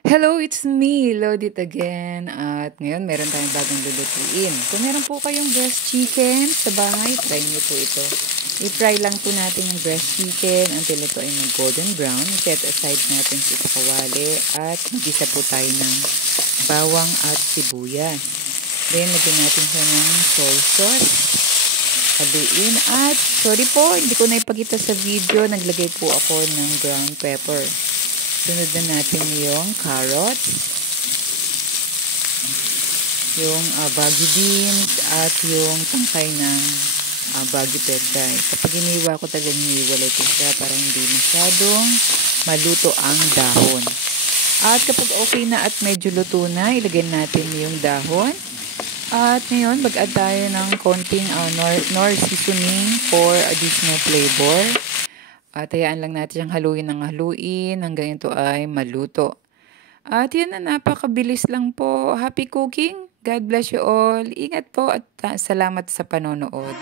Hello, it's me, Lodit again. At ngayon, meron tayong bagong lulutuin. Kung meron po kayong breast chicken sa bahay, try niyo po ito. I-fry lang po natin yung breast chicken until ito ay mag-golden brown. Set aside natin sa kawali at mag-isa po tayo ng bawang at sibuyas. Then, lagyan natin siya ng soy sauce. Haluin at, sorry po, hindi ko na ipakita sa video, naglagay po ako ng ground pepper. Sunod na natin yung carrots, yung bagu beans, at yung tangkay ng bagu petchay. Kapag hiniwa ko talaga, hiniwalay ko siya para hindi masyadong maluto ang dahon. At kapag okay na at medyo luto na, ilagay natin yung dahon. At ngayon, mag-add tayo ng konting nor seasoning for additional flavor. At hayaan lang natin siyang haluin ng haluin hanggang ito ay maluto. At yan na, napakabilis lang po. Happy cooking! God bless you all. Ingat po at salamat sa panonood.